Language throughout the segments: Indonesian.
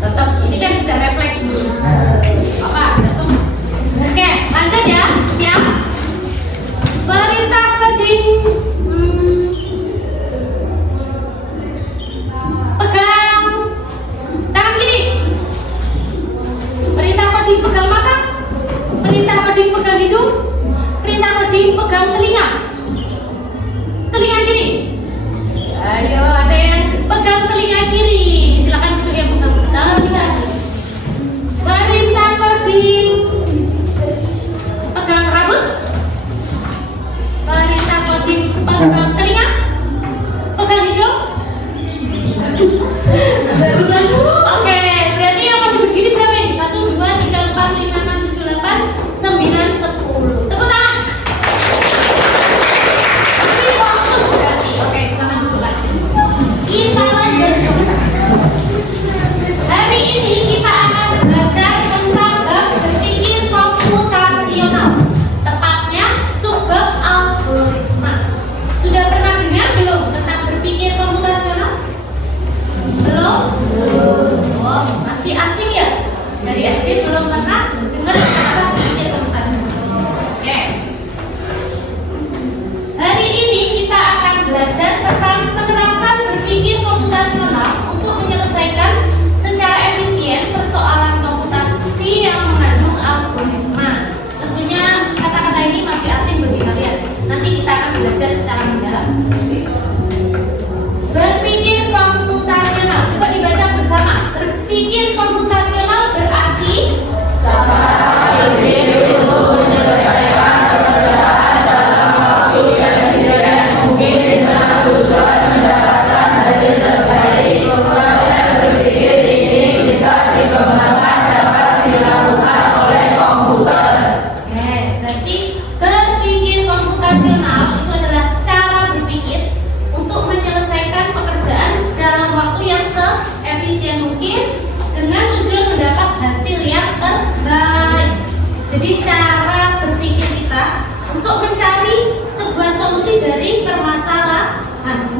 Tetap ini kan sudah refleks nih. Apa? Oke, lanjut ya. Siap? Perintah Kodim. Pegang tangan kiri. Perintah Kodim pegang mata. Perintah Kodim pegang hidung. Perintah Kodim pegang telinga. Telinga kiri. Ayo, ada yang pegang telinga kiri. Silakan juga yang pegang telinga. Perintah Kodim pegang rambut. Perintah Kodim pegang telinga. Pegang hidung. Oke, berarti yang masih begini berapa ini? 1, 2, 3, 4, 5, 6, 7, 8, 9, 10. Tepuk tangan. Tapi fokus berarti. Oke, sama dulu lagi. Kita lanjut. Hari ini kita akan belajar tentang bab berpikir komputasional. Tepatnya subbab algoritma. Sudah pernah dengar belum tentang berpikir komputasional? Belum? Oh, masih asing ya? Dari SD belum pernah dengar tentang berpikir komputasional. Oke. Hari ini kita akan belajar tentang penerapan berpikir komputasional untuk menyelesaikan secara efisien persoalan komputasi yang mengandung algoritma. Tentunya kata-kata ini masih asing bagi kalian. Nanti kita akan belajar secara mendalam. Berpikir komputasional, coba dibaca bersama. Berpikir komputasional berarti jadi cara berpikir kita untuk mencari sebuah solusi dari permasalahan.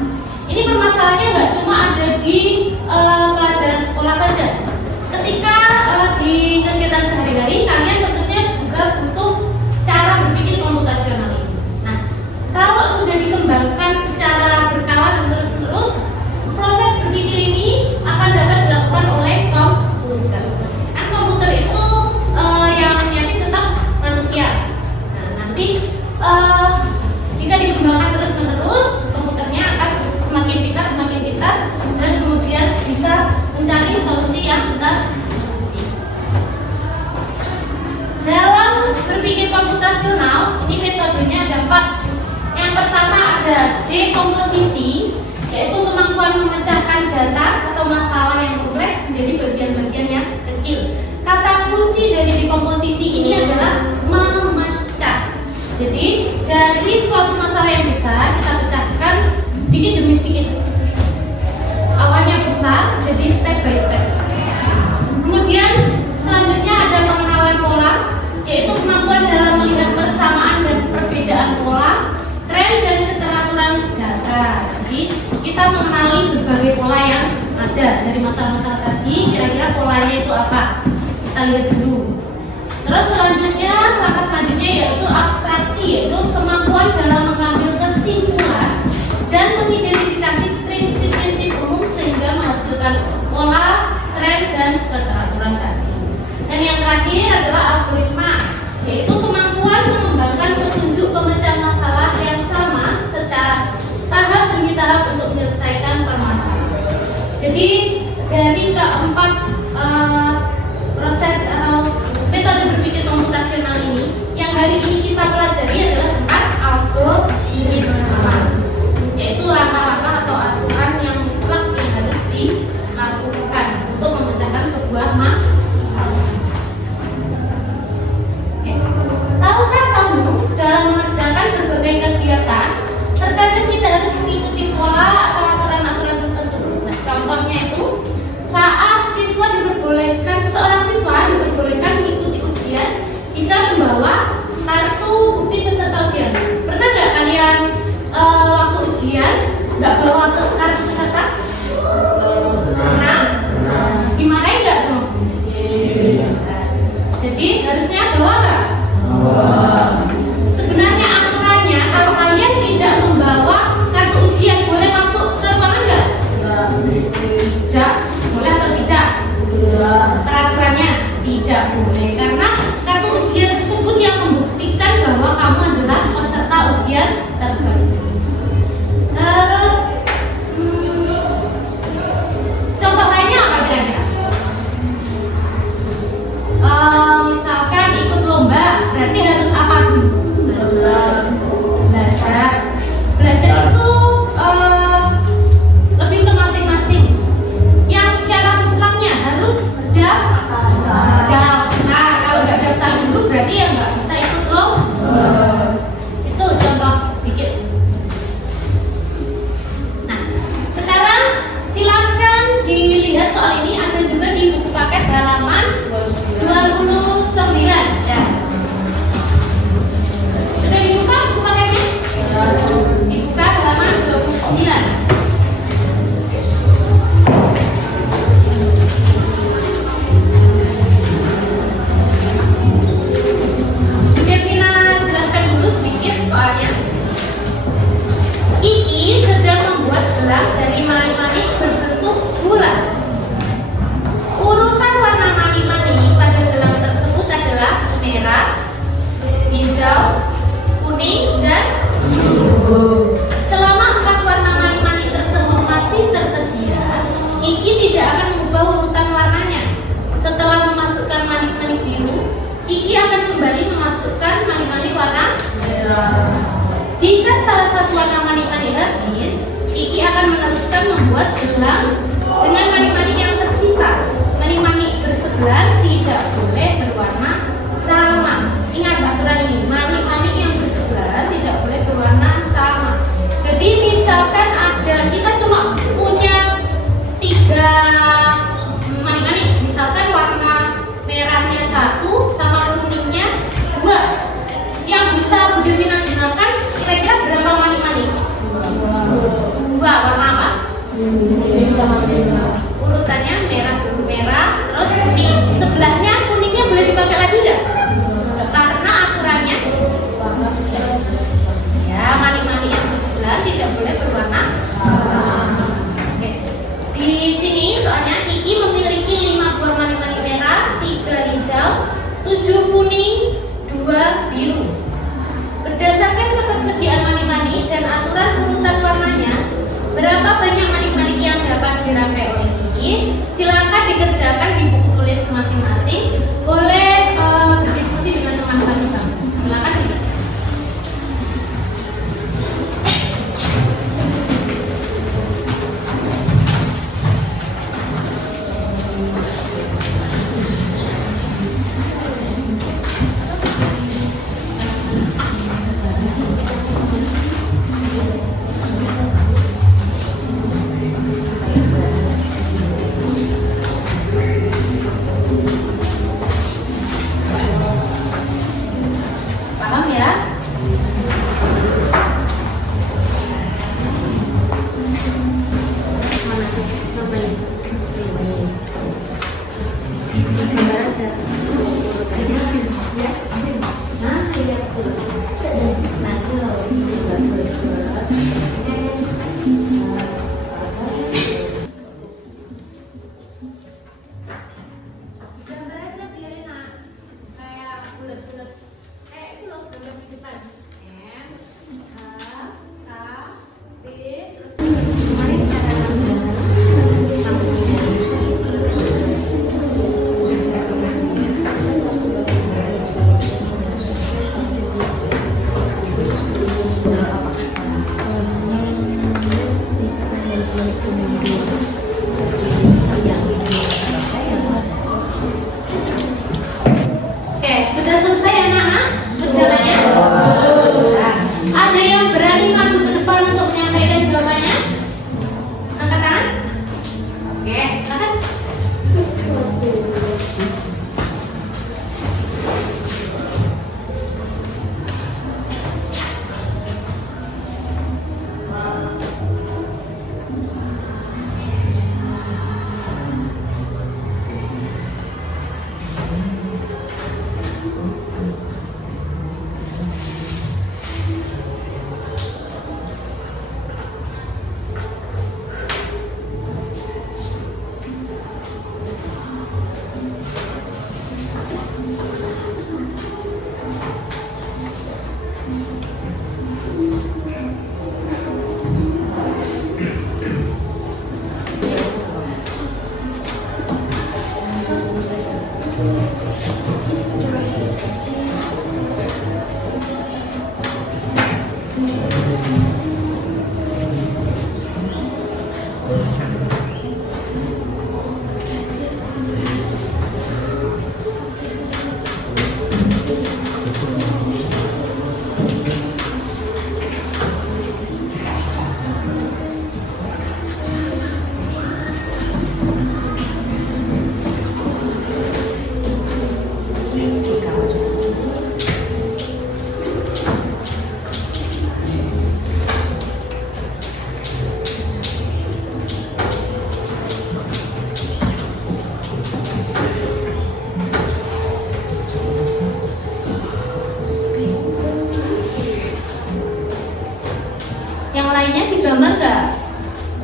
Ini permasalahannya nggak cuma ada di pelajaran sekolah saja. Ketika di kegiatan sehari-hari, kalian tentunya juga butuh cara berpikir komputasional ini. Nah, kalau sudah dikembangkan secara berkala dan terus-menerus, proses berpikir ini akan dapat dilakukan oleh komputer. Kan komputer itu yang menjadi tetap manusia. Nah, nanti jika dikembangkan terus-menerus, komputernya akan semakin pintar, dan kemudian bisa mencari solusi yang benar. Dalam berpikir komputasional, ini metodenya ada 4. Yang pertama ada dekomposisi, yaitu kemampuan memecahkan data atau masalah yang kompleks menjadi bagian-bagian yang kecil. Kata kunci dari dekomposisi ini adalah memecah. Jadi dari suatu masalah yang besar kita pecahkan sedikit demi sedikit. Awalnya besar, jadi step by step. Kemudian selanjutnya ada pengenalan pola, yaitu kemampuan dalam melihat persamaan dan perbedaan pola, tren dan keteraturan data. Jadi kita mengenali berbagai pola yang ada dari masalah-masalah tadi. Kira-kira polanya itu apa? Kita lihat dulu. Terus selanjutnya, langkah selanjutnya yaitu abstraksi, yaitu kemampuan dalam mengambil kesimpulan dan mengidentifikasi prinsip-prinsip umum sehingga menghasilkan pola, tren, dan keteraturan tadi. Dan yang terakhir adalah algoritma, yaitu kemampuan mengembangkan petunjuk pemecahan masalah yang sama secara tahap demi tahap untuk menyelesaikan permasalahan. Jadi dari keempat proses atau metode berpikir komputasional ini, yang hari ini kita pelajari adalah tentang algoritma, yaitu langkah-langkah akan membuat gelang dengan mani-mani yang tersisa. Mani-mani bersebelah tidak boleh berwarna sama. Ingat aturan ini, mani-mani yang bersebelah tidak boleh berwarna sama. Jadi misalkan kita cuma punya 3 mani-mani, misalkan warna merahnya 1 sama kuningnya 2. Yang bisa Bunda Vina gunakan kira-kira berapa mani-mani? 2. Warna apa? Urutannya merah, terus kuning. Sebelahnya kuningnya boleh dipakai lagi nggak? Karena aturannya ya mani-mani yang bersebelah tidak boleh berwarna. Oke. Di sini soalnya Kiki memiliki 5 buah mani-mani merah, 3 hijau, 7 kuning, 2 biru. Berdasarkan ketersediaan mani-mani dan aturan urutan warnanya, berapa banyak mani-mani yang dapat dirangkai oleh Kiki? Silakan dikerjakan di buku tulis masing-masing. Boleh berdiskusi dengan teman-teman kamu. Silakan dikerjakan.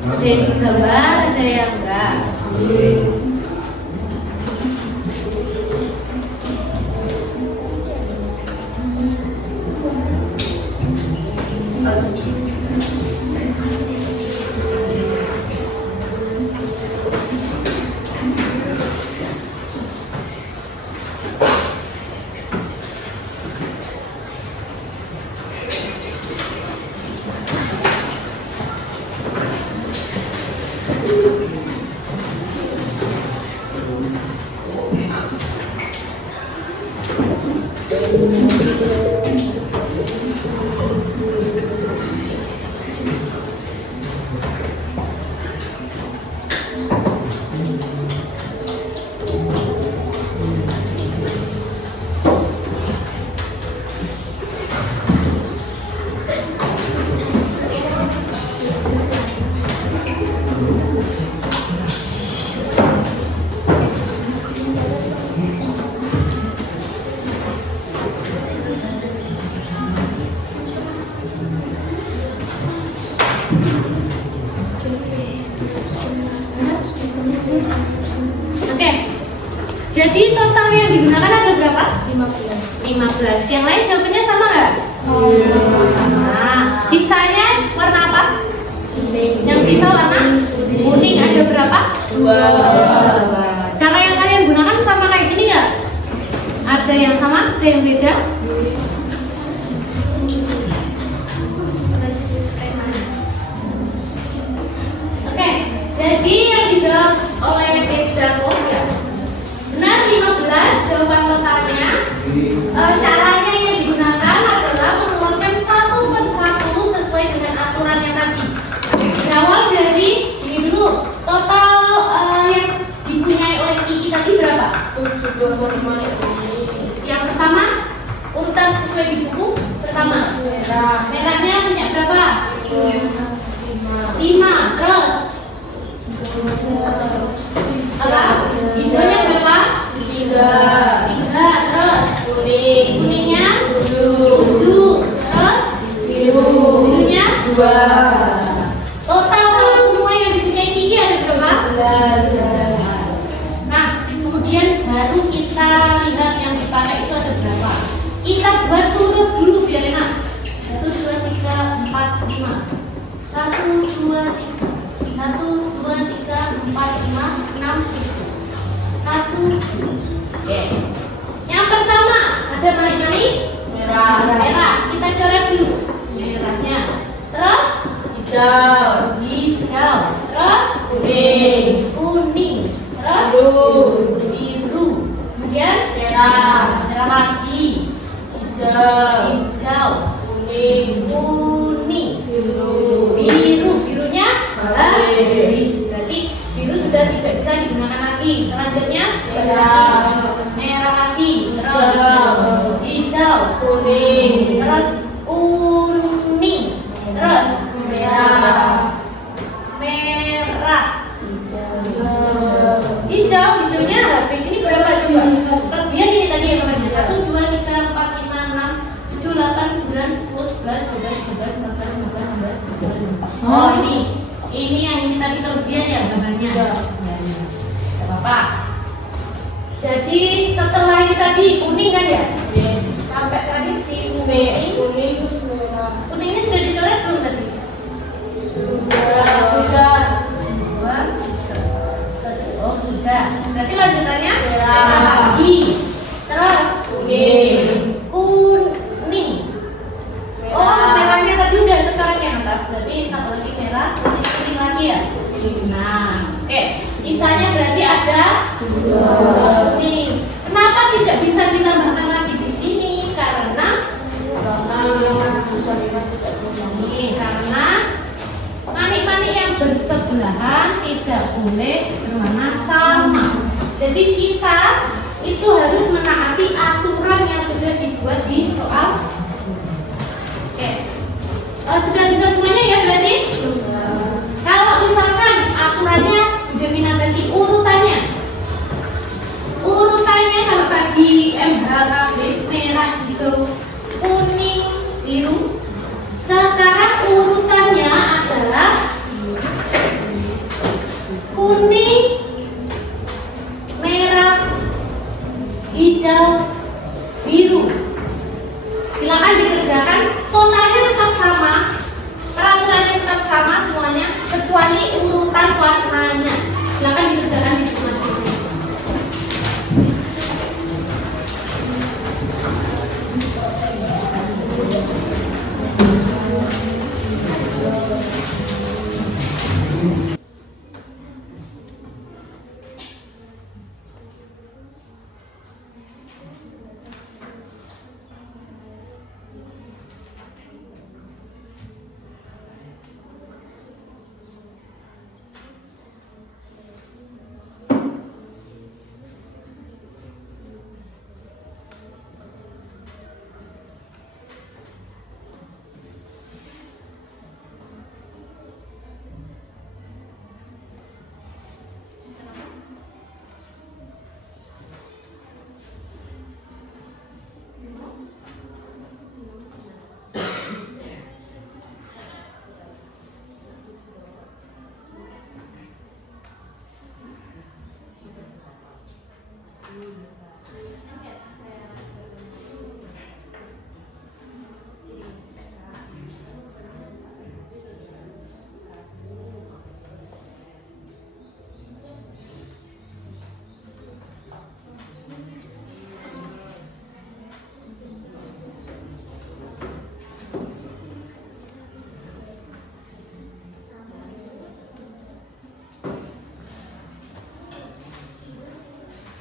Ada yang digambar, ada yang enggak. Jadi total yang digunakan ada berapa? 15. 15. Yang lain jawabannya sama nggak? Nah, sisanya warna apa? Yang sisa warna kuning. Ada berapa? 2. Cara yang kalian gunakan sama kayak gini nggak? Ada yang sama, ada yang beda? Oke, jadi yang dijawab oleh Deza ya. Benar 15 jawaban totalnya. Caranya yang digunakan adalah menurunkan satu persatu sesuai dengan aturannya tadi. Berawal dari ini dulu, total yang dipunyai oleh Kiki tadi berapa? 75. Yang pertama, urutan sesuai di buku pertama. Merahnya punya berapa? 5. Terus apa? Hijaunya berapa? 3. Terus kuningnya 7. Terus birunya 2. Total semua yang dipunyai Kiki ada berapa? 11. Nah, kemudian baru kita lihat yang dipakai itu ada berapa. Kita buat terus dulu biar enak. 1, 2, 3, 4, 5. 1, 2, 3. 1, 2, 3, 4, 5, 6, 7. 1. Oke. Yang pertama ada manik-manik merah. Kita coret dulu merahnya. Terus Hijau. Terus kuning. Terus biru. Kemudian merah lagi. Hijau. Kuning. Birunya berarti biru sudah tidak bisa digunakan lagi. Selanjutnya merah lagi. Terus hijau. Terus kuning. Terus merah. Hijaunya habis ini berapa coba? Kelebihan ini tadi yang namanya 1, 2, 3, 4, 5, 6, 7, 8, 9, 10, 11, 12, 13, 14, 15, 16, 17. Oh ini yang ini tadi kelebihan ya gambarnya. Ya. Tidak apa-apa. Jadi setelah ini tadi kuning kan ya? Sampai tadi si kuning terus merah. Kuningnya sudah dicoret belum tadi? Sudah. Oh sudah. Berarti lanjutannya Merah lagi. Terus kuning. Oh merahnya tadi udah tercoret yang atas. Berarti satu lagi merah, terus ini kuning lagi ya. Nah, oke. Sisanya berarti ada 2 kuning. Kenapa tidak bisa ditambahkan lagi di sini? Karena manik-manik yang bersebelahan tidak boleh berwarna sama. Jadi kita itu harus menaati aturan yang sudah dibuat di soal. Oke. Sudah bisa semuanya ya berarti? Kalau misalkan aturannya sudah tadi urutannya kalau tadi MHKB merah, hijau, kuning, biru. Sekarang urutannya adalah kuning, merah, hijau, biru. Silakan dikerjakan. Totalnya tetap sama, peraturannya tetap sama semuanya, kecuali urutan warnanya. Silakan dikerjakan di masing-masing.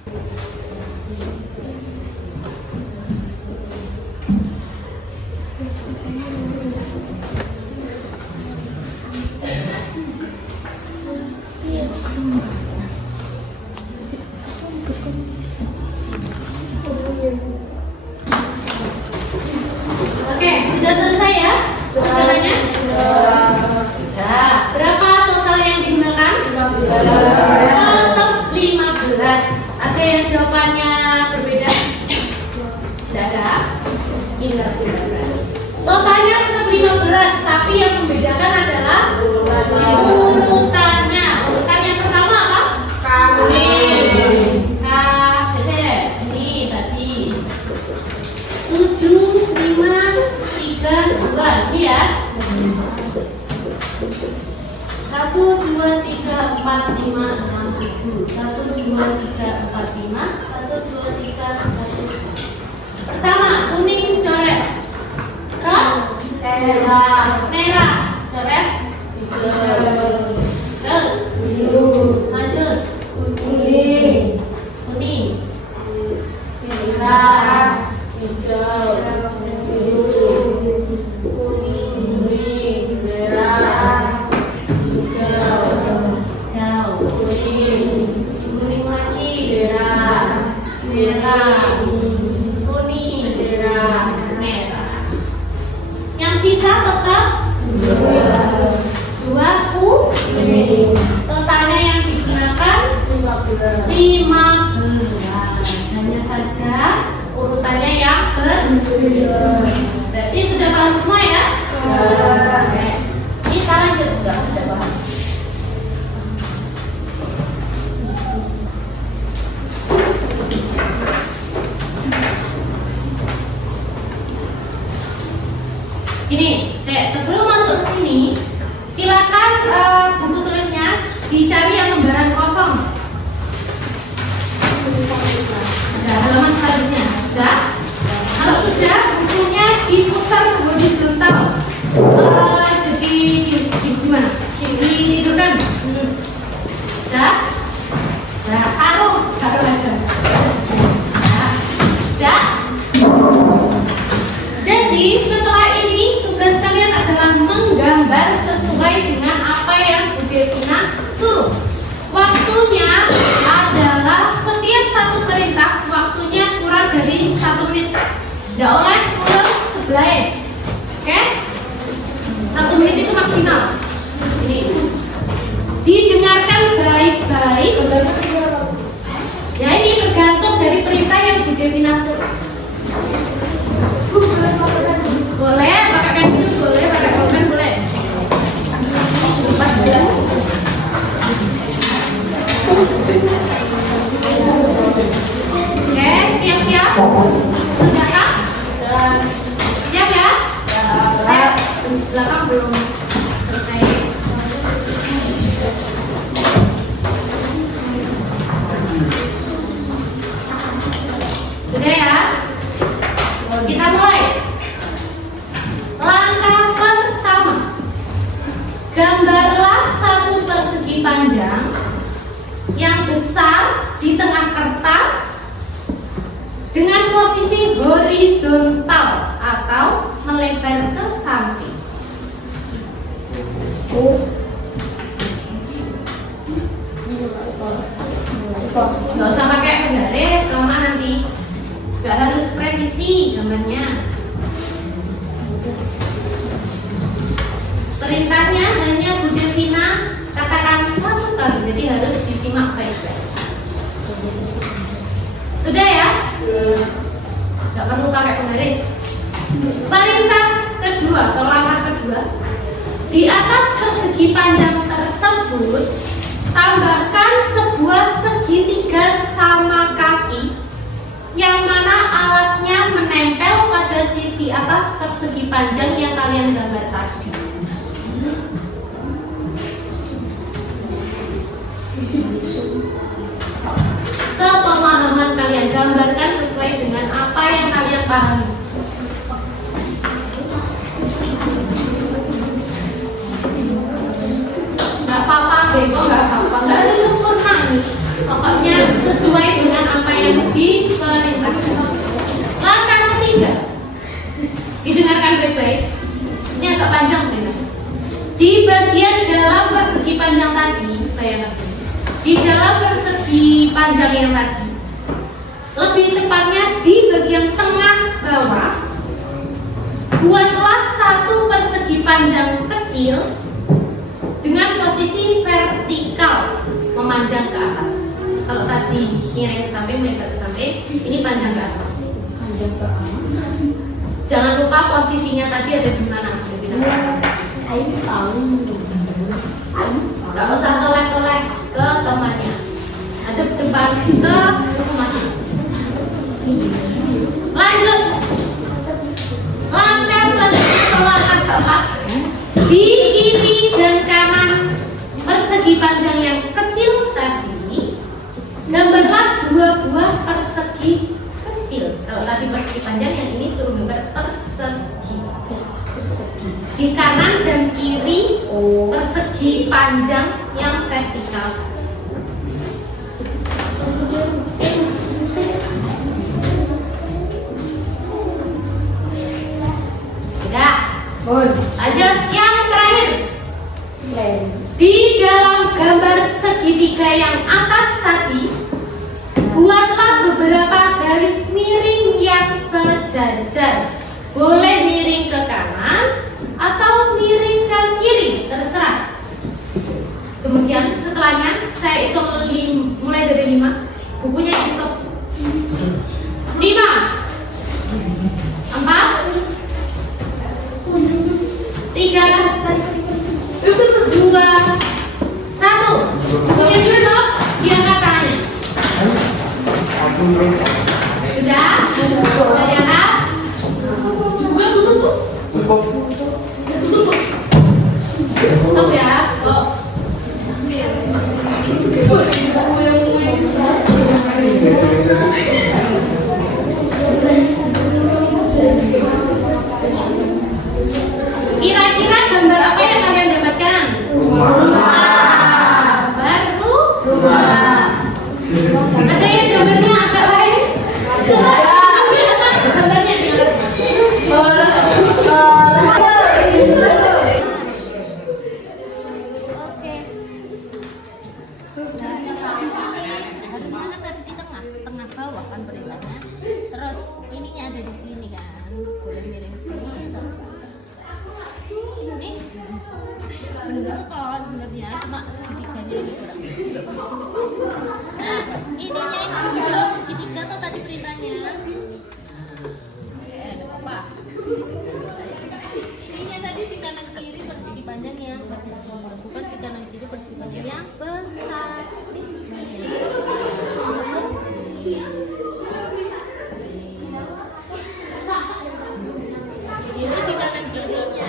Oke, sudah selesai ya masalahnya? Sudah. Berapa total yang digunakan? 15. 15. Ada yang jawabannya berbeda? Tidak ada. Ingat 15. Totalnya tetap 15, tapi yang membedakan adalah urutannya. Urutan yang pertama apa? Kami. Ini tadi 7, 5, 3, 2. Ini ya. 1, 2, 3, 4, 5, 6, 7. 1, 2, 3, 4, 5. 1, 2, 3, 4. Pertama, kuning coret. Terus merah coret. Terus Biru. lanjut Kuning. kuning. Merah. Hijau. Biru. Kuning. Merah. Hijau. Hijau. Kuning lagi. Merah. Merah. Kuning. Merah. Merah. Yang sisa total 2 kuning. Totalnya yang digunakan 15. Hanya saja urutannya yang berbeda. Berarti sudah paham semua ya? Oke. Ini sekarang juga sudah paham. Ini, sebelum masuk sini, silakan buku tulisnya dicari yang lembaran kosong. Sudah, halaman selanjutnya. Sudah? Kalau sudah, bukunya diputar horizontal. Jadi gimana? Ditidurkan. Sudah? Sudah, taruh aja. Sudah? Jadi setelah ini tugas kalian adalah menggambar sesuai dengan apa yang Bu Devina suruh. Waktunya adalah setiap satu perintah waktunya kurang dari 1 menit. Tidak oleh kurang sebelah. Oke? 1 menit itu maksimal. Ini didengarkan baik-baik. Ya ini tergantung dari perintah yang Bu Devina suruh. Boleh pakai pensil, boleh pakai pulpen, boleh. Oke, siap-siap? Sudah kah? Siap ya? Siap. Belakang belum selesai. Sudah ya? Kita mulai. Langkah pertama, gambarlah satu persegi panjang yang besar di tengah kertas dengan posisi horizontal atau melebar ke samping. Nggak usah pakai penggaris, karena nanti nggak harus presisi gambarnya. Perintahnya hanya Bu Devina katakan 1 kali, jadi harus disimak baik-baik. Sudah ya? Nggak perlu pakai penggaris. Perintah kedua atau langkah kedua, di atas persegi panjang tersebut tambahkan sebuah segitiga sama kaki yang mana alasnya menempel pada sisi atas persegi panjang yang kalian gambar tadi. Sepemahaman kalian, gambarkan sesuai dengan apa yang kalian pahami. Gak apa-apa, bego, gak apa-apa, gak harus sempurna nih. Pokoknya sesuai dengan apa panjang tadi, bayangkan di dalam persegi panjang yang tadi, lebih tepatnya di bagian tengah bawah, buatlah satu persegi panjang kecil dengan posisi vertikal memanjang ke atas. Kalau tadi miring ke samping, meningkat ke samping, ini panjang ke atas. Panjang ke atas. Jangan lupa posisinya tadi ada di mana. Ayo tahu. Gak usah tolak-tolak ke temannya. Ada depan ke buku masing. Lanjut. Langkah setelah keempat, di kiri dan kanan persegi panjang yang kecil tadi, gambarlah dua buah persegi kecil. Kalau tadi persegi panjang, yang ini suruh gambar persegi. Di kanan dan kiri persegi panjang yang vertikal. Sudah. Lanjut yang terakhir. Di dalam gambar segitiga yang atas tadi, buatlah beberapa garis miring yang sejajar. Boleh miring ke kanan atau miring ke kiri, terserah. Kemudian setelahnya saya hitung mulai dari 5. Bukunya di stop. 5, 4, 3, 2, 1. Bukunya di stop. Diangkat tangannya. Sudah? Sudah diangkat? Stop ya. Kira-kira gambar apa yang kalian dapatkan? Rumah. Ada yang gambarnya agak lain? Coba gambarnya diangkat. Tengah bawah kan perintahnya. Terus ininya ada di sini kan, boleh miring sini. Ini bener kan, benernya cuma segitiganya ini kurang. Nah, ininya ini belum segitiga tuh tadi perintahnya. Ada apa? Ininya tadi di kanan kiri persegi panjang yang posisi, bukan di kanan kiri persegi panjang yang besar. Ini di kanan kirinya.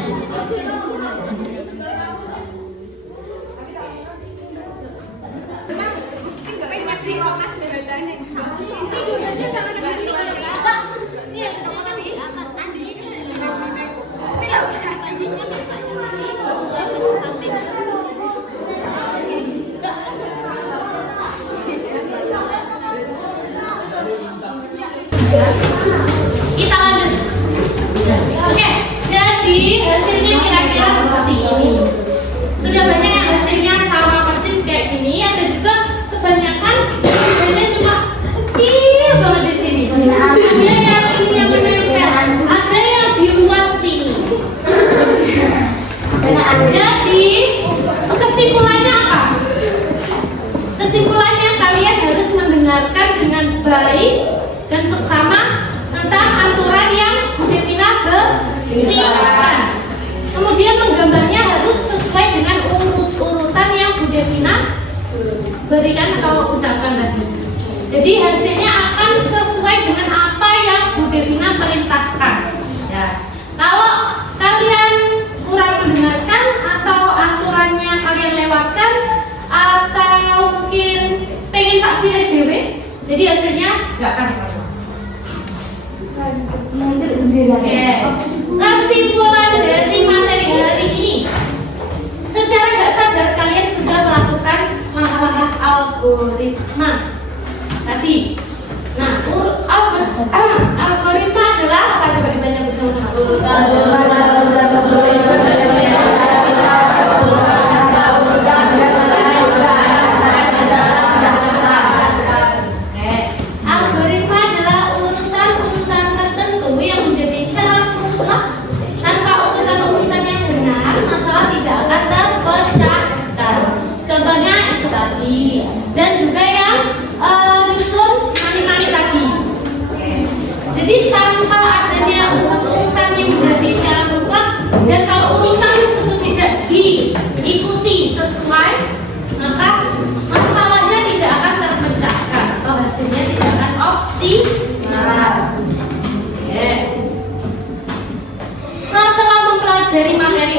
Kita lanjut. Oke, jadi hasilnya kira-kira seperti ini. Sudah banyak yang hasilnya sama persis kayak gini. Ada juga kebanyakan hasilnya cuma kecil banget di sini. Ada yang ini yang menempel, ada yang di luar sini. Jadi kesimpulannya apa? Kesimpulannya kalian harus mendengarkan dengan baik dan seksama tentang aturan yang Bu Devina berikan. Kemudian menggambarnya harus sesuai dengan urutan yang Bu Devina berikan atau ucapkan tadi. Jadi hasilnya akan sesuai dengan apa yang Bu Devina perintahkan. Ya. Kalau kalian kurang mendengarkan atau aturannya kalian lewatkan atau mungkin pengen saksi dari dewe, jadi hasilnya nggak akan bagus. Kesimpulan dari materi hari ini, secara nggak sadar kalian sudah melakukan algoritma tadi. Nah, algoritma adalah apa? Coba dibaca bersama-sama.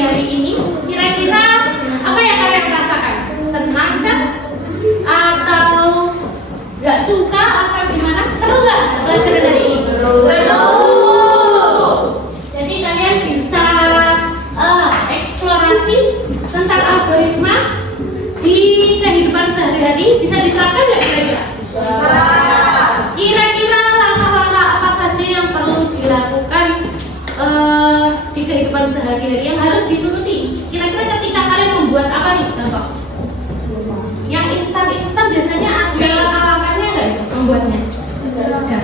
hari ini, kira-kira apa yang kalian rasakan? Senang kan? Atau nggak suka? Atau gimana? Seru nggak pelajaran hari ini? Seru. Jadi kalian bisa eksplorasi tentang algoritma di kehidupan sehari-hari. Bisa diterapkan nggak kira-kira? Kira-kira langkah-langkah apa saja yang perlu dilakukan di kehidupan sehari-hari yang harus dituruti? Kira-kira ketika kalian membuat apa nih? Contoh yang instan biasanya ada langkahnya nggak membuatnya?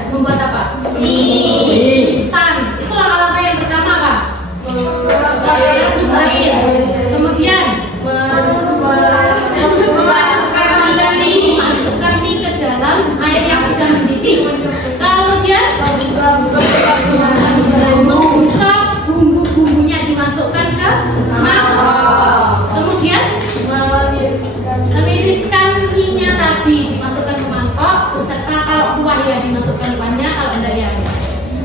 Membuat apa? Instan. Itu langkah-langkah yang pertama apa? Rebus air. Kemudian masukkan mie ke dalam air yang sudah mendidih. Kemudian membuka bumbu-bumbunya dimasukkan ke mangkok. Kemudian meniriskan mie-nya tadi dimasukkan ke mangkok beserta kalau kuah ya dimasukkan kuahnya, kalau enggak ya.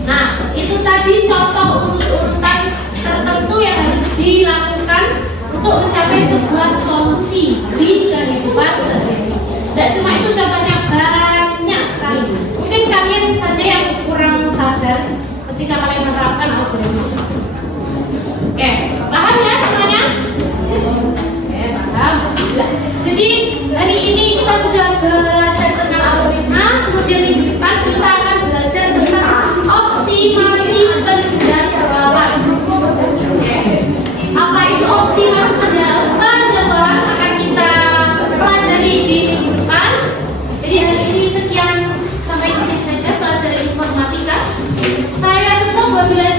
Nah, itu tadi contoh urut-urutan tertentu yang harus dilakukan untuk mencapai sebuah solusi di kehidupan sehari-hari. Dan cuma itu contohnya banyak sekali. Mungkin kalian saja yang kurang sadar ketika kalian menerapkan algoritma. Oke, paham ya semuanya? Oke, paham. Jadi hari ini kita sudah belajar tentang algoritma. Kemudian minggu depan kita akan belajar tentang optimasi penjadwalan. Apa itu optimasi penjadwalan akan kita pelajari di minggu depan. Jadi hari ini sekian, sampai di sini saja pelajaran informatika. Saya tutup wabillahi